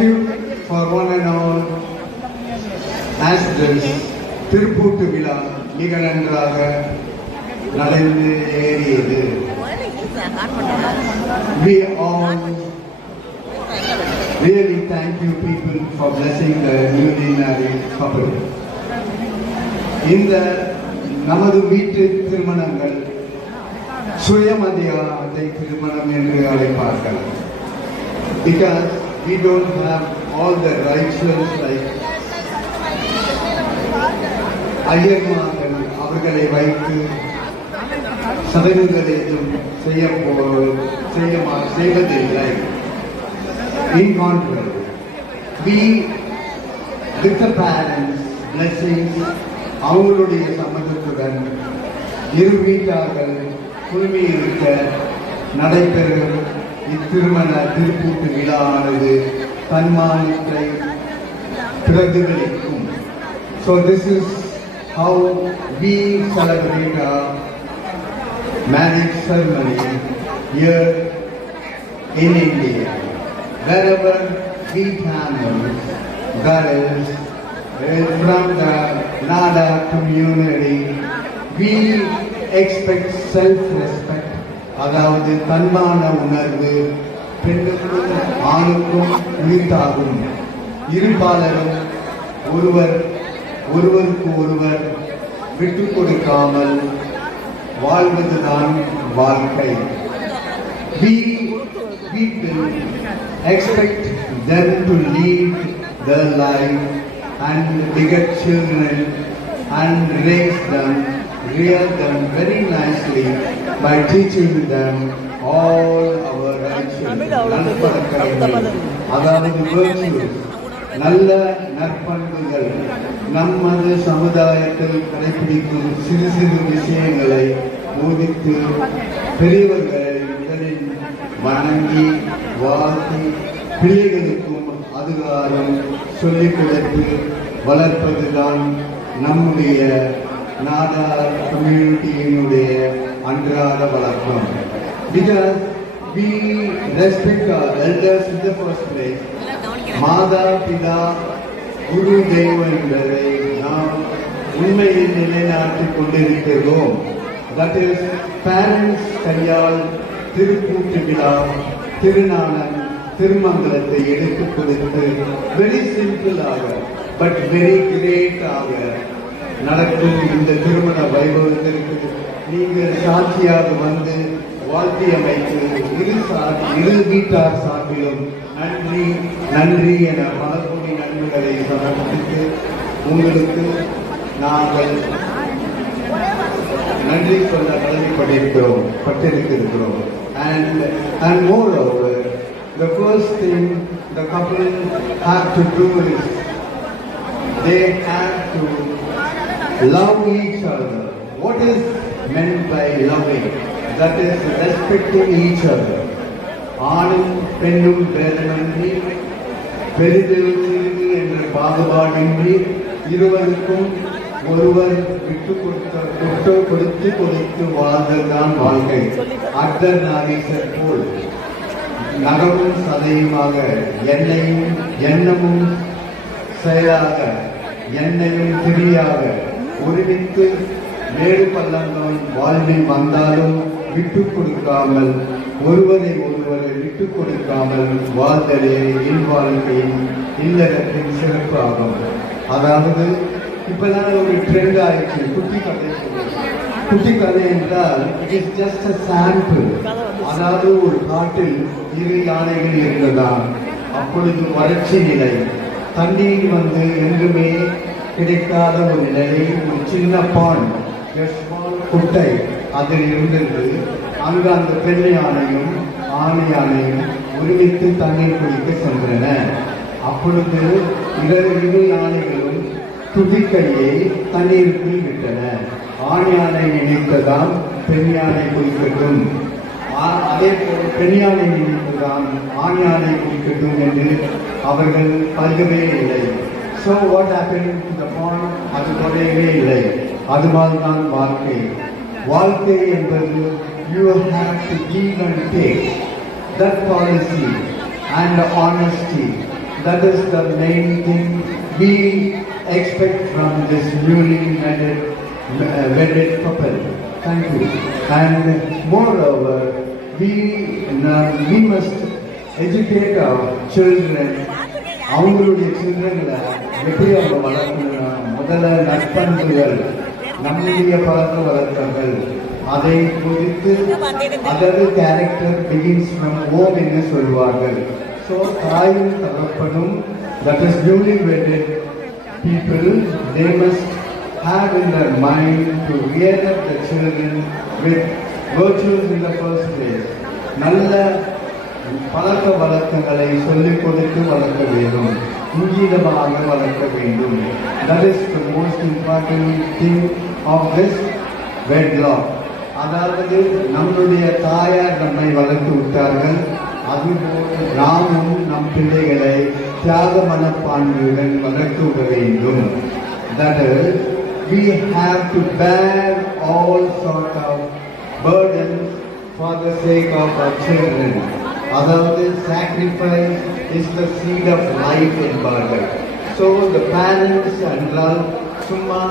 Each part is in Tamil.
Thank you for one and all. As this திருப்பூட்டு விழா மிக நன்றாக நடந்து ஏறியது. We all really thank you people for blessing the newly married couple. இந்த நமது வீட்டு திருமணங்கள் சுயமரியாதை திருமணம் என்று அழைப்பார்கள். Because we don't have all the rituals like ஐயர்மார்கள் அவர்களை வைத்து சடங்குகள் எதுவும் செய்வதில்லை. In contrary, we with the parents blessings அவங்களுடைய சம்மதத்துடன் இரு வீட்டார்கள் குழுமி இருக்க நடைபெறும் இத்திருமண திருப்பூட்டு விழாவானது தன்மானத்தை பிரதிபலிக்கும். So this is how we celebrate our marriage ceremony here in India. Wherever we family, that is from the Nada community, we expect self-respect. அதாவது தன்மான உணர்வு பெண்ணுக்கும் ஆணுக்கும் உரித்தாகும். இருபாலரும் ஒருவருக்கு ஒருவர் விட்டுக் கொடுக்காமல் வாழ்வதுதான் வாழ்க்கை. We will expect them to lead their life and beget children and raise them, rear them very nicely by teaching them all our நற்பழக்கங்கள், அதாவது virtues, நல்ல நற்பண்புகள், நமது சமுதாயத்தில் கடைபிடிக்கும் சிறு சிறு விஷயங்களை போதித்து பெரியவர்களை முதலில் வணங்கி வாழ்த்தி பிள்ளைகளுக்கும் அதிகாரம் சொல்லிக் கொடுத்து வளர்ப்பதுதான் நம்முடைய நாடா கம்யூனிட்டியினுடைய அன்றாட வழக்கம். Because we respect our elders in the first place. மாதா பிதா குரு தெய்வம் என்பதை நாம் உண்மையில் நிலைநாட்டிக் கொண்டிருக்கிறோம். That is, parents கையால் திருப்பூட்டு விழா திருநாளன் திருமங்கலத்தை எடுத்துக் கொடுத்து வெரி சிம்பிளாக பட் வெரி கிரேட்டாக நடக்கும் இந்த திருமண வைபவத்திற்கு நீங்கள் சாட்சியாக வந்து வாழ்த்தி அமைத்து இரு வீட்டார் சார்பிலும் நன்றி நன்றி என பல கோடி நன்மைகளை சமர்ப்பித்து உங்களுக்கு நாங்கள் நன்றி சொல்ல கடமைப்பட்டிருக்கிறோம். And moreover, the first thing the couple have to do is they have to love each other. What is meant by loving? That is respecting each other. ஆணும் பெண்ணும் பேதமின்றி பெரிதல் சிறிது என்ற பாகுபாடின்றி இருவருக்கும் ஒருவர் விட்டு கொடுத்து வாழ்ந்ததுதான் வாழ்க்கை. அர்த்தர் நாகேசர் போல் நகமும் சதையுமாக எண்ணமும் செயலாக எண்ணெயும் திரியாக ஒருமித்து மேடு பள்ளங்கள் வாழ்வில் வந்தாலும் விட்டுக் கொடுக்காமல் ஒருவரை விட்டுக் கொடுக்காமல் வாழ்தலே இல்வாழ்க்கையின் இல்லறத்தின் சிறப்பு ஆகும். அதாவது இப்பதான் ஒரு ட்ரெண்ட் ஆயிடுச்சு குட்டி கதை என்றால் it is just a sample. அதாவது ஒரு காட்டில் இரு யானைகள் இருந்ததால் அப்பொழுது வறட்சி நிலை, தண்ணீர் என்றுமே கிடைக்காத ஒரு நிலை, ஒரு சின்ன பாண்ட் குட்டை அதில் இருந்தது. அங்கு அந்த பெண் யானையும் ஆண் யானையும் ஒருமித்து தண்ணீர் குடிக்க சென்றன. அப்பொழுது இரு யானைகளும் துதிக்கையை தண்ணீருக்குள் விட்டன. ஆண் யானை நினைத்ததாம் பெண் யானை குடிக்கட்டும், அதே போல் பெண் யானை நினைத்ததாம் ஆண் யானை குடிக்கட்டும் என்று அவர்கள் பல்கவே இல்லை. So what happened to the pond? அது குறையவே இல்லை. அதுமாதிரிதான் வாழ்க்கை என்பது you have to give and take. That policy and honesty That is the main thing we expect from this newly wedded couple. Thank you. And moreover, we must educate our children. அவங்களுடைய சில்ட்ரன்ல எப்படி அவங்க வளர்க்கணும், முதல்ல நற்பண்புகள், நம்முடைய பழக்க வழக்கங்கள், அதை குறித்து அதாவது கேரக்டர் பிகின்ஸ் ஃப்ரம் ஹோம் என்று சொல்வார்கள். ஸோ தாயும் தகப்பனும், that is newly wedded people, they must have in their mind to rear up the children with virtues in the first place. நல்ல பழக்க வழக்கங்களை சொல்லிக் கொடுத்து வளர்க்க வேண்டும், இங்கீதமாக வளர்க்க வேண்டும். That is the most important thing of this wedlock. அதாவது நம்முடைய தாயார் நம்மை வளர்த்து விட்டார்கள், அதுபோல் நாமும் நம் பிள்ளைகளை தியாக மனப்பான்மையுடன் வளர்த்து விட வேண்டும். That is, we have to bear all sort of burdens for the sake of our children. அதாவது sacrifice is the seed of life என்பார்கள். So the parents என்றால் சும்மா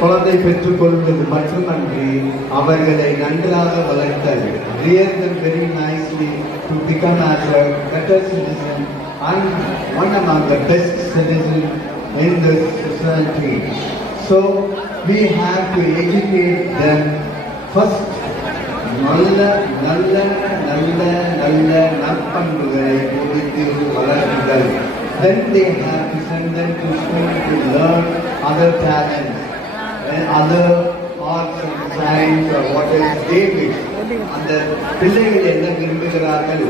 குழந்தை பெற்றுக் கொள்வது மட்டுமன்றி அவர்களை நன்றாக வளர்த்தல், rear them very nicely to become as a better citizen and one among the best citizens in this society. So we have to educate them first. நல்ல நல்ல நல்ல நல்ல நற்பண்புகளை கொடுத்து வளர்க்குதல். Then they have to send them to school to learn other talents and other arts and science or what else they wish. அந்த பிள்ளைகள் என்ன விரும்புகிறார்கள்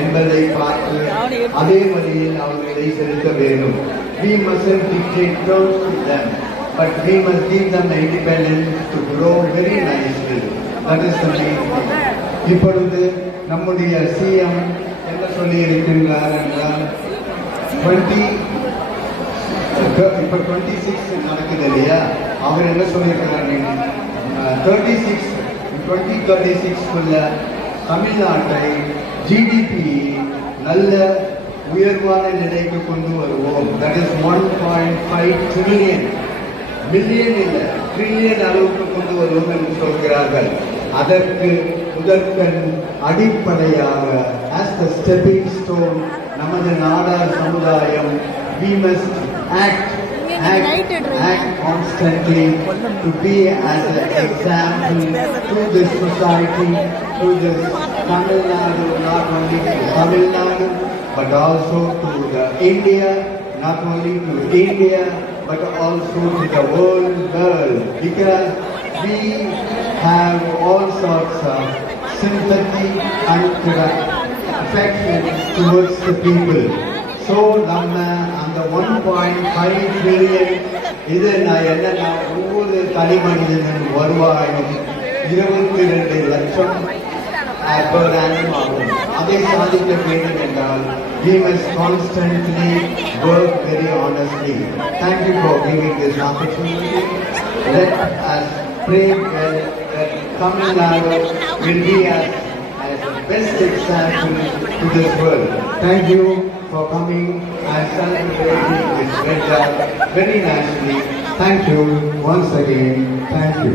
என்பதை பார்த்து அதே வழியில் அவர்களை செலுத்த வேண்டும். We mustn't dictate terms to them, but we must give them the independence to grow very nicely. That is the main thing. இப்பொழுது நம்முடைய சிஎம் என்ன சொல்லி இருக்கின்றார் என்றால், இப்ப 26 நடக்குது இல்லையா, அவர் என்ன சொல்லியிருக்கிறார், 2036 தமிழ்நாட்டை ஜிடிபி நல்ல உயர்வான நிலைக்கு கொண்டு வருவோம். That is 1.5 trillion, மில்லியன் இல்லை ட்ரில்லியன் அளவுக்கு கொண்டு வருவோம் என்று சொல்கிறார்கள். அதற்கு முதற்கண் அடிப்படையாக as the stepping stone நமது நாடார் சமுதாயம் we must act constantly to be as an example to this society, to this Tamil Nadu, not only to Tamil Nadu but also to the India, not only to India but also to the whole world, because we have all sorts of sympathy and affection towards the people. So நம்ம அந்த 1.5 trillion இது நான் என்னன்னா ஒவ்வொரு தனி மனிதனின் வருவாயும் 22 லட்சம் per annum ஆகும். அதை சாதிக்க வேண்டும் என்றால் we must constantly work very honestly. Thank you for giving this opportunity. Let us pray that Tamil Nadu will be as the best example to this world. Thank you for coming and celebrating this wedding very nicely. Thank you once again. Thank you.